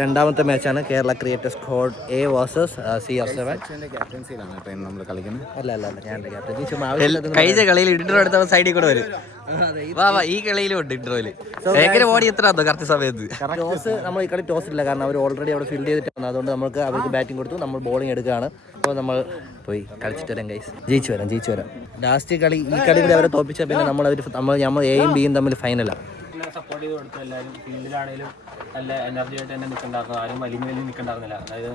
രണ്ടാമത്തെ മാച്ചാണ് Kerala creators squad A versus CR7. നമ്മൾ കളിക്കുന്നത് അല്ല ഞാൻ ക്യാപ്റ്റൻ. കഴിഞ്ഞ കളിയിൽ ഇൻട്രോ എടുത്ത സൈഡിൽ കൂടെ വരും. ഈ കളിയിലും ഉണ്ട് ഇൻട്രോയില്. ഭയങ്കര ഓടി എത്ര കറക്റ്റ് സമയത്ത്. ടോസ് നമ്മൾ ഈ കളി ടോസ് ഇല്ല, കാരണം അവർ ഓൾറെഡി അവിടെ ഫീൽഡ് ചെയ്തിട്ടാണ്. അതുകൊണ്ട് നമുക്ക് അവർക്ക് ബാറ്റിംഗ് കൊടുത്തു, നമ്മൾ ബോളിംഗ് എടുക്കുകയാണ്. അപ്പോൾ നമ്മൾ പോയി കളിച്ചിട്ട് വരാം ഗൈസ്. ജയിച്ചു വരാം. ലാസ്റ്റ് കളി ഈ കളി കൂടി അവരെ തോപ്പിച്ചാൽ പിന്നെ നമ്മൾ എയും ബിയും തമ്മിൽ ഫൈനലാണ്. സപ്പോർട്ട് ചെയ്ത് കൊടുത്തു. എല്ലാവരും ഫീൽഡിലാണെങ്കിലും നല്ല എനർജി ആയിട്ട് തന്നെ നിൽക്കണ്ടായിരുന്നു. ആരും വലിയ നിൽക്കണ്ടായിരുന്നില്ല. അതായത്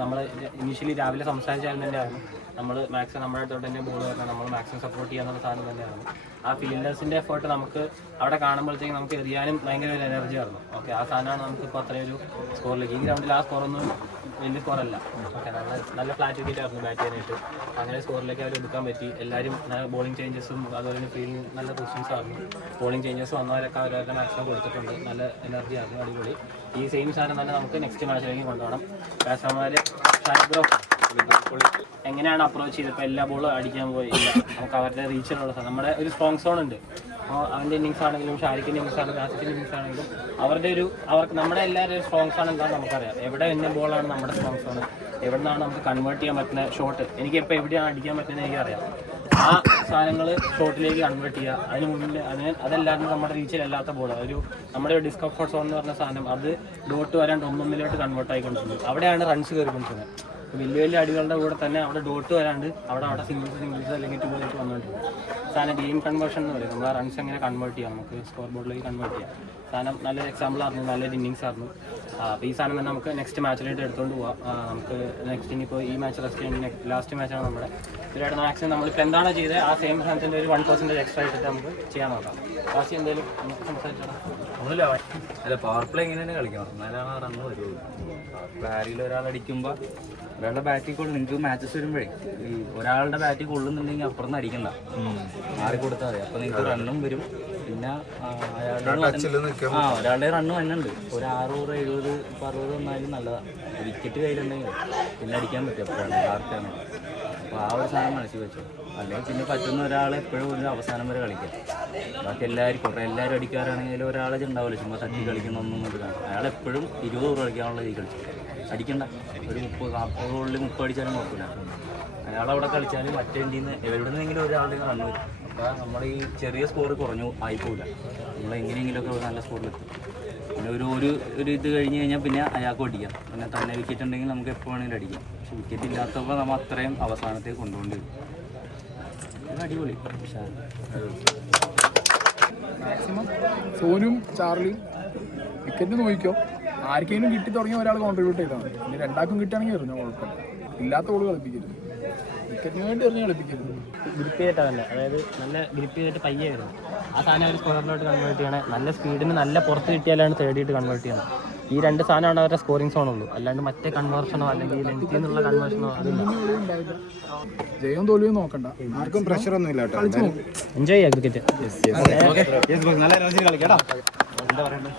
നമ്മൾ ഇനീഷ്യലി രാവിലെ സംസാരിച്ചാലും തന്നെയായിരുന്നു നമ്മൾ മാക്സിമം നമ്മുടെ അടുത്തോട്ട് തന്നെ ബോൾ വരണം, നമ്മൾ മാക്സിമം സപ്പോർട്ട് ചെയ്യാന്നുള്ള സാധനം തന്നെയായിരുന്നു. ആ ഫീൽഡേഴ്സിൻ്റെ എഫേർട്ട് നമുക്ക് അവിടെ കാണുമ്പോഴത്തേക്കും നമുക്ക് എറിയാനും ഭയങ്കര ഒരു എനർജി ആയിരുന്നു. ഓക്കെ, ആ സാധനമാണ് നമുക്കിപ്പോൾ അത്രയൊരു സ്കോറിലേക്ക്. ഈ ഗ്രൗണ്ടിൽ ആ സ്കോറൊന്നും വലിയ സ്കോറല്ല. ഓക്കെ, നല്ല ഫ്ലാറ്റ് വിക്കറ്റ് ആയിരുന്നു ബാറ്റ് ചെയ്യാനായിട്ട്. അങ്ങനെ സ്കോറിലേക്ക് അവർ എടുക്കാൻ പറ്റി. എല്ലാവരും ബോളിംഗ് ചേഞ്ചസും അതുപോലെ തന്നെ ഫീൽഡിങ് നല്ല പൊസിഷൻസ് ആയിരുന്നു. ബോളിംഗ് ചേഞ്ചസ് വന്നവരൊക്കെ അവരവരുടെ മാക്സിമം കൊടുത്തിട്ടുണ്ട്. നല്ല എനർജി ആയിരുന്നു, അടിപൊളി. ഈ സെയിം സാധനം തന്നെ നമുക്ക് നെക്സ്റ്റ് മാച്ചിലേക്ക് കൊണ്ടുപോകണം. ബാറ്റ്സ്മാൻമാർ എങ്ങനെയാണ് അപ്രോച്ച് ചെയ്ത് ഇപ്പോൾ എല്ലാ ബോളും അടിക്കാൻ പോയില്ല. നമുക്ക് അവരുടെ റീച്ചിലുള്ള നമ്മുടെ ഒരു സ്ട്രോങ് സോൺ ഉണ്ട്. അവൻ്റെ ഇന്നിങ്സ് ആണെങ്കിലും ഷാരിഖിൻ്റെ ഇന്നിങ്സ് ആണെങ്കിലും ആസിഫിൻ്റെ ഇന്നിങ്സ് ആണെങ്കിലും അവർക്ക് നമ്മുടെ എല്ലാവരും സ്ട്രോങ് സോൺ എന്താണെന്ന് നമുക്കറിയാം. എവിടെ എന്ന ബോളാണ് നമ്മുടെ സ്ട്രോങ് സോൺ, എവിടെ നിന്നാണ് നമുക്ക് കൺവേർട്ട് ചെയ്യാൻ പറ്റുന്ന ഷോട്ട്. എനിക്കിപ്പോൾ എവിടെയാണ് അടിക്കാൻ പറ്റുന്നത് എനിക്കറിയാം. ആ സാധനങ്ങൾ ഷോട്ടിലേക്ക് കൺവേർട്ട് ചെയ്യുക. അതിന് മുന്നിൽ അതല്ലാതെ നമ്മുടെ റീച്ചിലല്ലാത്ത ബോൾ, നമ്മുടെ ഒരു ഡിസ്കംഫർട്ട് സോൺ എന്ന് പറഞ്ഞ സാധനം അത് ഡോട്ട് വരാണ്ട് ഒന്നൊന്നിലോട്ട് കൺവേർട്ട് ആയിക്കൊണ്ടിരുന്നത്. അവിടെയാണ് റൺസ് കയറിക്കൊണ്ടിരുന്നത്. വലിയ അടികളുടെ കൂടെ തന്നെ അവിടെ ഡോട്ട് വരാണ്ട് അവിടെ സിംഗിൾസ് അല്ലെങ്കിൽ 2 ആയിട്ട് വന്നുകൊണ്ടിരുന്നത്. സാധനം ഗെയിം കൺവേർഷൻ എന്ന് പറയും. നമ്മൾ ആ റൺസ് എങ്ങനെ കൺവേർട്ട് ചെയ്യാം, നമുക്ക് സ്കോർ ബോർഡിലേക്ക് കൺവേർട്ട് ചെയ്യാം. സാധനം നല്ലൊരു എക്സാമ്പിൾ ആയിരുന്നു, നല്ലൊരു ഇന്നിങ്സ് ആയിരുന്നു. അപ്പോൾ ഈ സാധനം തന്നെ നമുക്ക് നെക്സ്റ്റ് മാച്ചിലായിട്ട് എടുത്തുകൊണ്ട് പോകാം. നമുക്ക് നെക്സ്റ്റ് ഇനിയിപ്പോൾ ഈ മാച്ച് റെസ്റ്റ് ചെയ്യുന്ന ലാസ്റ്റ് മാച്ചാണ് നമ്മുടെ. ഇതിലായിട്ട് മാക്സിമം നമ്മളിപ്പോൾ എന്താണോ ചെയ്തത് ആ സെയിം സാധനത്തിൻ്റെ ഒരു 1% എക്സ്ട്രാ ഇട്ടിട്ട് നമുക്ക് ചെയ്യാൻ നോക്കാം. ലാസ്റ്റ് എന്തെങ്കിലും നമുക്ക് സംസാരിച്ചോളാം. ഒന്നുമില്ല, അല്ല പവർ പ്ലേ ഇങ്ങനെ തന്നെ കളിക്കണം, എന്നാലാണ് ആ റണ്ണ് വരുള്ളൂ. ആരെങ്കിലും ഒരാൾ അടിക്കുമ്പോൾ ഒരാളുടെ ബാറ്റിൽ കൊള്ളും. നിങ്ങൾക്ക് മാച്ചസ് വരുമ്പോഴേ ഈ ഒരാളുടെ ബാറ്റിൽ കൊള്ളുന്നുണ്ടെങ്കിൽ അപ്പുറം നിന്ന് അടിക്കണ്ട, മാറി കൊടുത്താൽ മതി. അപ്പോൾ നിങ്ങൾക്ക് റണ്ണും വരും. പിന്നെ ഒരാളുടെ റണ്ണ് വന്നുണ്ട്. ഒരു 600, 70, 60 വന്നാലും നല്ലതാണ്. വിക്കറ്റ് കയ്യിലുണ്ടെങ്കിൽ പിന്നെ അടിക്കാൻ പറ്റും എപ്പോഴാണ് ആർക്കാണ്. അപ്പോൾ ആ ഒരു സാധനം മനസ്സിൽ വെച്ചു. അല്ലെങ്കിൽ പിന്നെ പറ്റുന്ന ഒരാളെ എപ്പോഴും ഒരു അവസാനം വരെ കളിക്കാം. ബാക്കി എല്ലാവരും അടിക്കാറാണെങ്കിലും ഒരാളെ ഉണ്ടാവില്ല ചുമ്മാ തട്ടി കളിക്കുന്നൊന്നും കാണും. അയാളെപ്പോഴും 20 ഓവർ കളിക്കാനുള്ള രീതി കളിച്ചു അടിക്കണ്ട. ഒരു 30-40 ഓവറിൽ 30 അടിച്ചാലും കുഴപ്പമില്ല. അയാളവിടെ കളിച്ചാലും മറ്റേ ടീമിൽ നിന്ന് എവിടെ നിന്നെങ്കിലും ഒരാളുടെ റണ്ണ് വരും. അപ്പോൾ നമ്മുടെ ഈ ചെറിയ സ്കോർ കുറഞ്ഞു ആയിപ്പോവില്ല. നമ്മൾ എങ്ങനെയെങ്കിലുമൊക്കെ നല്ല സ്കോറിലെത്തും. പിന്നെ ഒരു ഇത് കഴിഞ്ഞ് കഴിഞ്ഞാൽ പിന്നെ അയാൾക്ക് അടിക്കാം. പിന്നെ തന്നെ വിക്കറ്റ് ഉണ്ടെങ്കിൽ നമുക്ക് എപ്പോൾ വേണമെങ്കിലും അടിക്കാം. പക്ഷെ വിക്കറ്റ് ഇല്ലാത്തപ്പോൾ നമ്മൾ അത്രയും അവസാനത്തേക്ക് കൊണ്ടുപോകേണ്ടി വരും. അടിപൊളി. മാക്സിമം സോനും ചാർലിയും വിക്കറ്റ് നോക്കിക്കോ. ആർക്കെങ്കിലും കിട്ടി തുടങ്ങിയ ഒരാൾ കോൺട്രിബ്യൂട്ട് ചെയ്താണ്. പിന്നെ രണ്ടാൾക്കും കിട്ടുകയാണെങ്കിൽ എറിഞ്ഞോ, കുഴപ്പമില്ല. ഇല്ലാത്ത ബോൾ കളിപ്പിക്കരുത്, വിക്കറ്റിന് വേണ്ടി എറിഞ്ഞ് കളിപ്പിക്കരുത്. ഗ്രിപ്പ് ചെയ്തിട്ടല്ല, അതായത് നല്ല ഗ്രിപ്പ് ചെയ്തിട്ട് പയ്യെ വരുന്നത്. ആ സാധനം ഒരു സ്കോറിലോട്ട് കൺവേർട്ട് ചെയ്യണേ. നല്ല സ്പീഡിന് നല്ല പുറത്ത് കിട്ടിയാലാണ് തേടിയിട്ട് കൺവേർട്ട് ചെയ്യണം. ഈ 2 സാധനമാണ് അവരുടെ സ്കോറിംഗ് സോണുള്ളൂ. അല്ലാണ്ട് മറ്റേ കൺവേർഷനോ അല്ലെങ്കിൽ ലെങ്ത്തിൽ നിന്നുള്ള കൺവേർഷനോ അതില്ല. ജയവും തോൽവിയും നോക്കണ്ട, ആർക്കും പ്രഷർ ഒന്നും ഇല്ല. എൻജോയ് ചെയ്യാം ക്രിക്കറ്റ്. നല്ല എനർജി കളിക്കാം. എന്താ പറയണ്ടത്?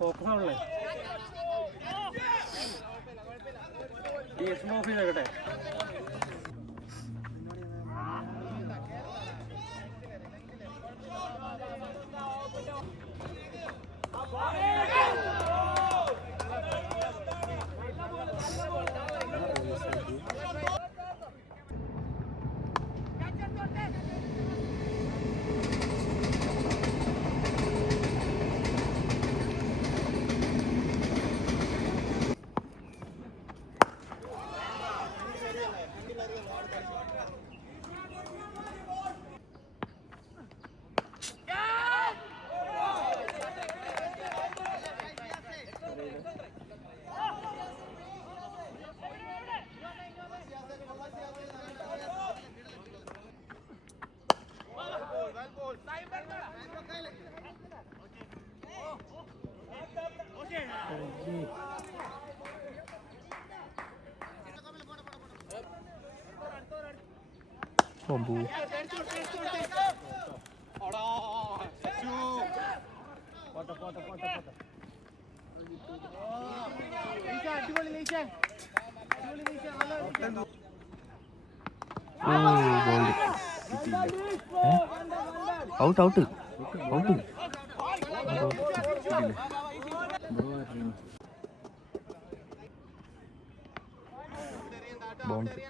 ഫോക്കസ് ആണല്ലേ. ഓഫ് ചെയ്തേക്കട്ടെ. Out out out. Boundary boundary.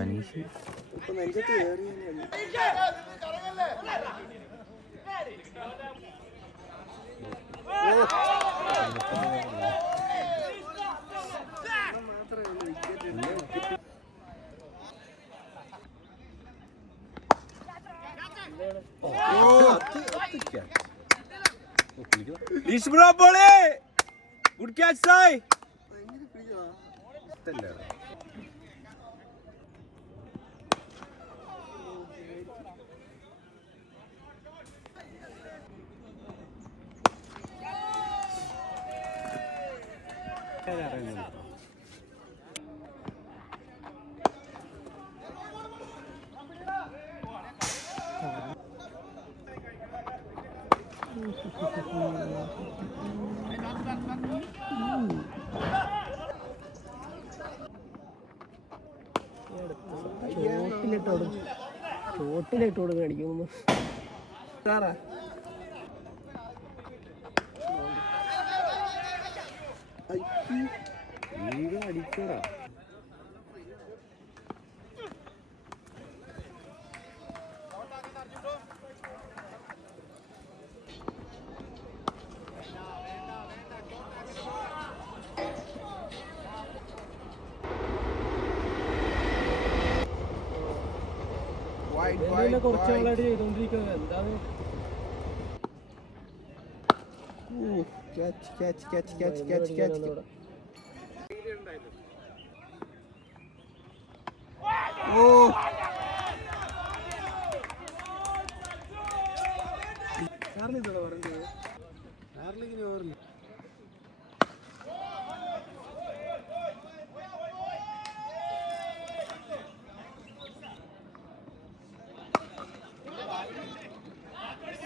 Aneesh good catch Sai. ചോട്ടിലിട്ടോട് മേടിക്കുന്നു. അടിക്കടാ. കുറച്ച് നാളായിട്ട് ചെയ്തോണ്ടിരിക്കുന്നത് എന്താണ്?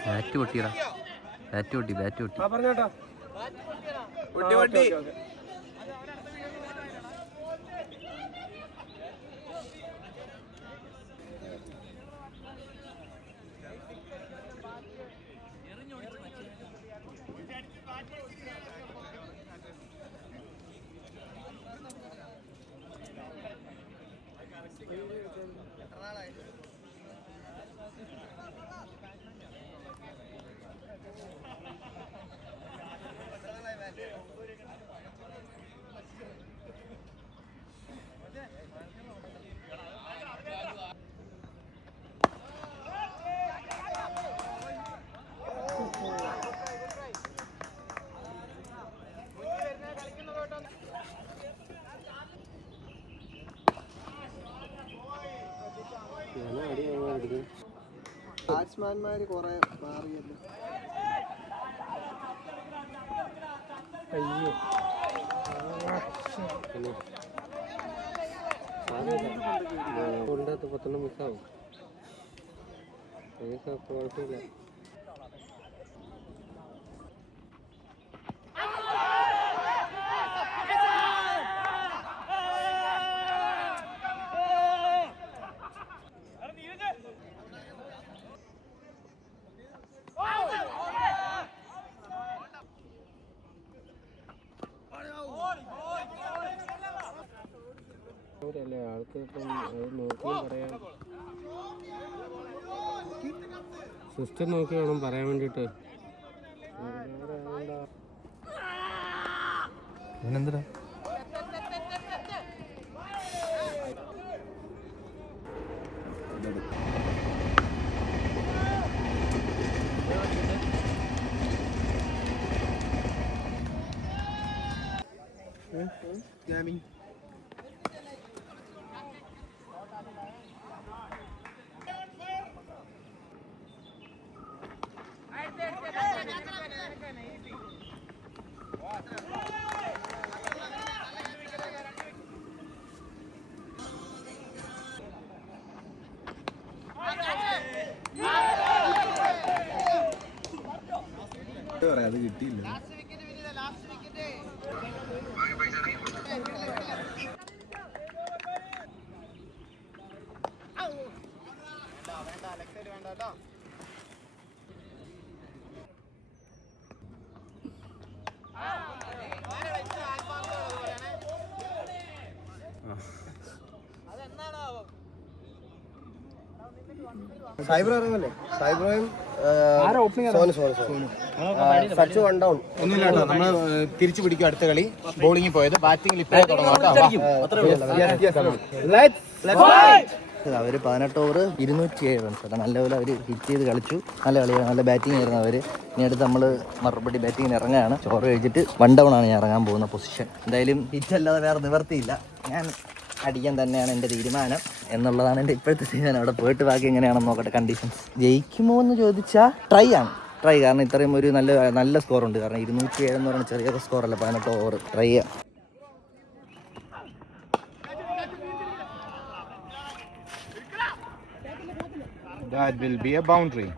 ബാറ്റ് പൊട്ടിയടാ, ബാറ്റ് പൊട്ടി, ബാറ്റ് പൊട്ടി. പറഞ്ഞോട്ടോ. ബാറ്റ്സ്മാൻമാര് കുറെ മാറിയല്ലോ. അയ്യോ കൊണ്ടത്ത് 10 മിസ്സാവും. കുഴപ്പമില്ല. സിസ്റ്റം നോക്കി വേണം പറയാൻ വേണ്ടിയിട്ട്. എന്തിനാ അത് കിട്ടിയില്ല. Sachu one down. ഒന്നുമില്ല കേട്ടോ, നമ്മള് തിരിച്ചു പിടിക്കും അടുത്ത കളി. ബോളിംഗിൽ പോയത് ബാറ്റിംഗിൽ ഇപ്പോഴേ തുടങ്ങാം. അവർ 18 ഓവർ 207 റൺസ്. നല്ലപോലെ അവർ ഹിറ്റ് ചെയ്ത് കളിച്ചു. നല്ല കളിയാണ്, നല്ല ബാറ്റിംഗ് ആയിരുന്നു അവർ. ഇനി അടുത്ത് നമ്മൾ മറുപടി ബാറ്റിങ്ങിന് ഇറങ്ങുകയാണ്. ചോറ് കഴിച്ചിട്ട് 1 ഡൗൺ ആണ് ഞാൻ ഇറങ്ങാൻ പോകുന്ന പൊസിഷൻ. എന്തായാലും ഹിറ്റ് അല്ലാതെ വേറെ നിവർത്തിയില്ല. ഞാൻ അടിക്കാൻ തന്നെയാണ് എൻ്റെ തീരുമാനം എന്നുള്ളതാണ് എൻ്റെ ഇപ്പോഴത്തെ തീരുമാനം. അവിടെ പോയിട്ട് ബാക്കി എങ്ങനെയാണെന്ന് നോക്കട്ടെ. കണ്ടീഷൻസ് ജയിക്കുമോ എന്ന് ചോദിച്ചാൽ ട്രൈ ആണ്. കാരണം ഇത്രയും ഒരു നല്ല സ്കോറുണ്ട്. കാരണം 207 എന്ന് പറയുന്നത് ചെറിയ സ്കോറല്ല. 18 ഓവർ ട്രൈ ചെയ്യാം. That will be a boundary.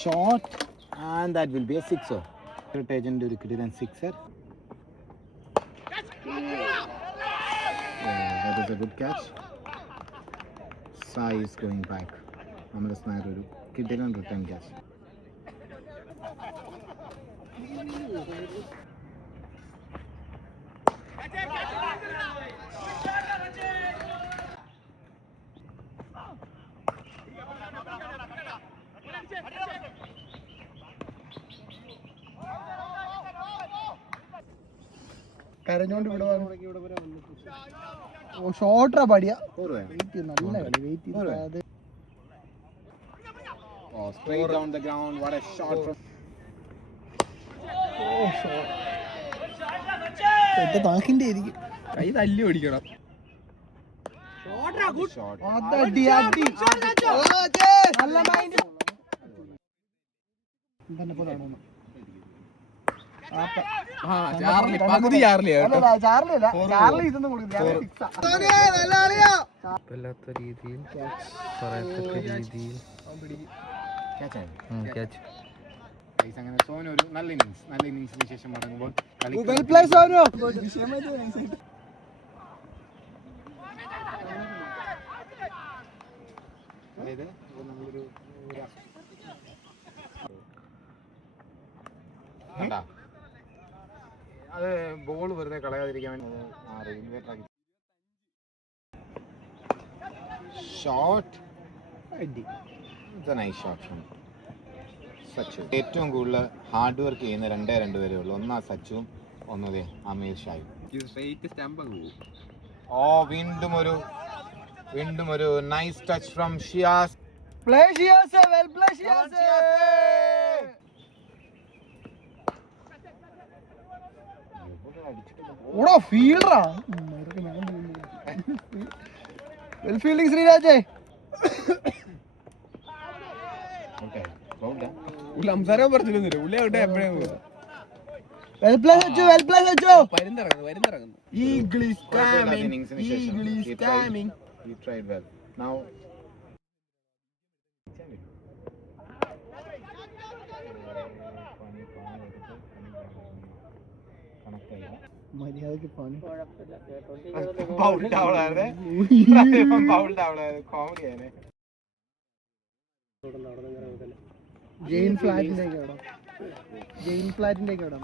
Short, and that will be a sixer. Agent ഒരു കിടിലൻ sixer. That is a good catch. Sai is going back. നമ്മുടെ സ്നൈർ ഒരു കിടിലൻ റിട്ടേൺ ക്യാച്ച്. കരഞ്ഞോണ്ട് ഇവിടെ ഷോർട്ടാ പാടിയ നല്ല കളി. വെയിറ്റ് ചെയ്ത് Straight down the ground. What a shot from. താക്കിന്റെ ആയിരിക്കും. കൈ തല്ലി ഓടിക്കണം. Shot. അതടി അടി നല്ല മൈൻഡ് തന്നെ പോലാണ്. ചാർലി പകുതി ചാർലി ചാർലി അല്ല, ചാർലി ഇതൊന്നും കൊടുക്കില്ല. വല്ലാത്ത രീതിയിൽ പറയത്തക്ക രീതിയിൽ Catch ആണ്. ക്യാച്ച്. Guys, അങ്ങനെ സോനു ഒരു നല്ല ഇന്നിംഗ്സിന് ശേഷം മടങ്ങുമ്പോൾ വെൽ പ്ലേ സോനു. അതായത് നമ്മളൊരു അത് ബോൾ വെറുതെ കളയാതിരിക്കാൻ വേണ്ടി shot. Nice shot from Sachu. ഏറ്റവും കൂടുതൽ ഹാർഡ് വർക്ക് ചെയ്യുന്ന 2 പേരേ ഉള്ളൂ. ഒന്നാ സച്ചുവും ഒന്നതേ അമീർ ഷായും. വീണ്ടും ഒരു nice touch from Shiyas. Play Shiyas, well play Shiyas. ഓടോ ഫീൽഡറാ. Well fielding ശ്രീരാജേ. സംസാരം പറഞ്ഞിരുന്നില്ല. ഉള്ളി അവിടെ എപ്പോഴും well play Sachu, well play Sachu. വരുന്നിറങ്ങുന്നു. Eagle is coming. Eagle is coming. He tried well. Now മര്യാദക്ക് പണി. ബൗൾഡ് ആവളാണ്. ബൗൾഡ് ആവളാണ്. കോമഡി ആണ്. ജെയിൻ ഫ്ലാറ്റിന്റെ ഒക്കെ അവിടെ. ജെയിൻ ഫ്ലാറ്റിന്റെ ഒക്കെ അവിടെ.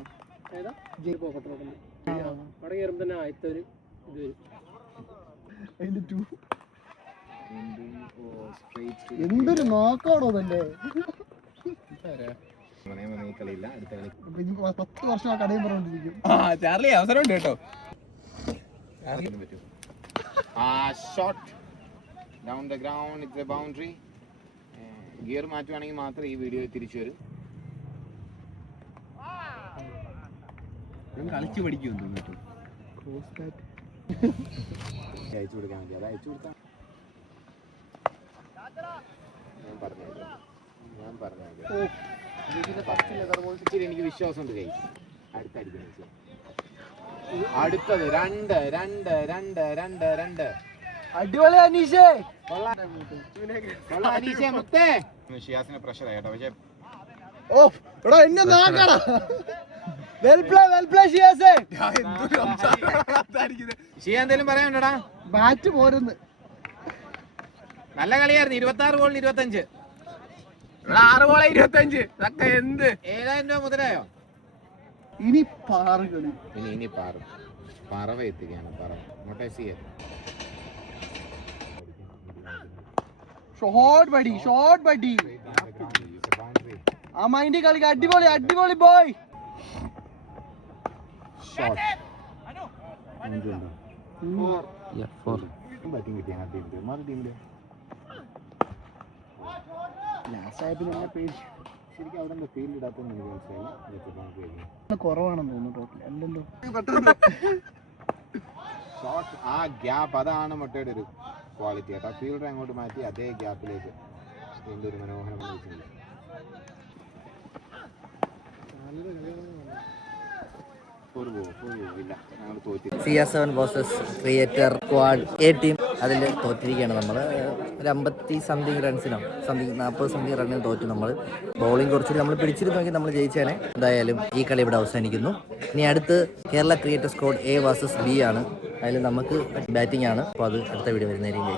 ഏതാ? Jain pocket road. അവിടെ കയറുമ്പോൾ തന്നെ ആദ്യത്തെ ഒരു ഇത് വരും. അതിന്റെ എന്തൊരു നോക്കാണോ തന്നെ. ഈ കളിയില്ല, അടുത്ത കളി. 10 വർഷം ആ കടയും പറഞ്ഞോണ്ടിരിക്കും. ചാർലി അവസരം ഉണ്ട് കേട്ടോ. Shot down the ground, it's a boundary. Gear മാറ്റുവാണെങ്കിൽ മാത്രമേ ഈ വീഡിയോ തിരിച്ചു വരും. കളിച്ചു പഠിക്കുമെന്ന് കേട്ടോ. അയച്ചു കൊടുക്കാൻ വേണ്ടി അത് അയച്ചു കൊടുക്കാം. ഞാൻ പറഞ്ഞു എനിക്ക് വിശ്വാസമുണ്ട്. കൈ അടുത്തടിക്കുന്നു. അടുത്തത് 2 2 2 2 2. അടിപൊളി അനീഷേ. അനീഷേ മുത്തേ. ഷിയാസിന് പ്രഷർ ആയിട്ടോ. പക്ഷെ ഓ എടാ എന്നെ നോക്കടാ. Well play ഷിയാസേ. ഷിയ എന്തേലും പറയാനുണ്ടോടാ? ബാറ്റ് പോരുന്നു. നല്ല കളിയായിരുന്നു. 26 ബോളിൽ 25. 6 ബോൾ 25. ഇതൊക്കെ എന്ത് 7000 രൂപ മുതലായോ? ഇനി പാറ് കളി. ഇനി പറവ എത്തുകയാണ്. പറവ മൊട്ടേസിയ. Shot buddy. ആ മൈൻഡ് കളിക്ക്. അടിപൊളി ബോയ്. ഷോട്ട്. ബാറ്റിംഗ് കിട്ടിയ ടീമില് ലാസ്റ്റ് ആയപ്പോ എന്നെ പേടി. ശരിക്കും അവിടെ എന്താ ഫീൽഡ് ഇടാത്തെന്ന് എനിക്ക് മനസ്സിലായില്ല. കുറവാണെന്ന് തോന്നുന്നു ടോട്ടൽ. അല്ലല്ലോ ഷോട്ട്. ആ ഗ്യാപ്പ് അതാണ് മുട്ടയുടെ ഒരു ക്വാളിറ്റി കേട്ടോ. ഫീൽഡർ അങ്ങോട്ട് മാറ്റി അതേ ഗ്യാപ്പിലേക്ക് വീണ്ടും ഒരു മനോഹരം കളിച്ചിട്ടുണ്ട്. CR7 versus creator squad A team. അതിൽ തോറ്റിരിക്കുകയാണ് നമ്മൾ. ഒരു 50 സംതിങ് റൺസിനോ 40 സംതിങ് റണ്ണിന് തോറ്റു നമ്മൾ. ബൗളിംഗ് കുറച്ചുകൂടി നമ്മൾ പിടിച്ചിരുന്നെങ്കിൽ നമ്മൾ ജയിച്ചേനെ. എന്തായാലും ഈ കളി ഇവിടെ അവസാനിക്കുന്നു. ഇനി അടുത്ത് Kerala creator squad A versus B ആണ്. അതിൽ നമുക്ക് ബാറ്റിംഗ് ആണ്. അപ്പോൾ അത് അടുത്ത വീഡിയോ വരുന്നതായിരിക്കും.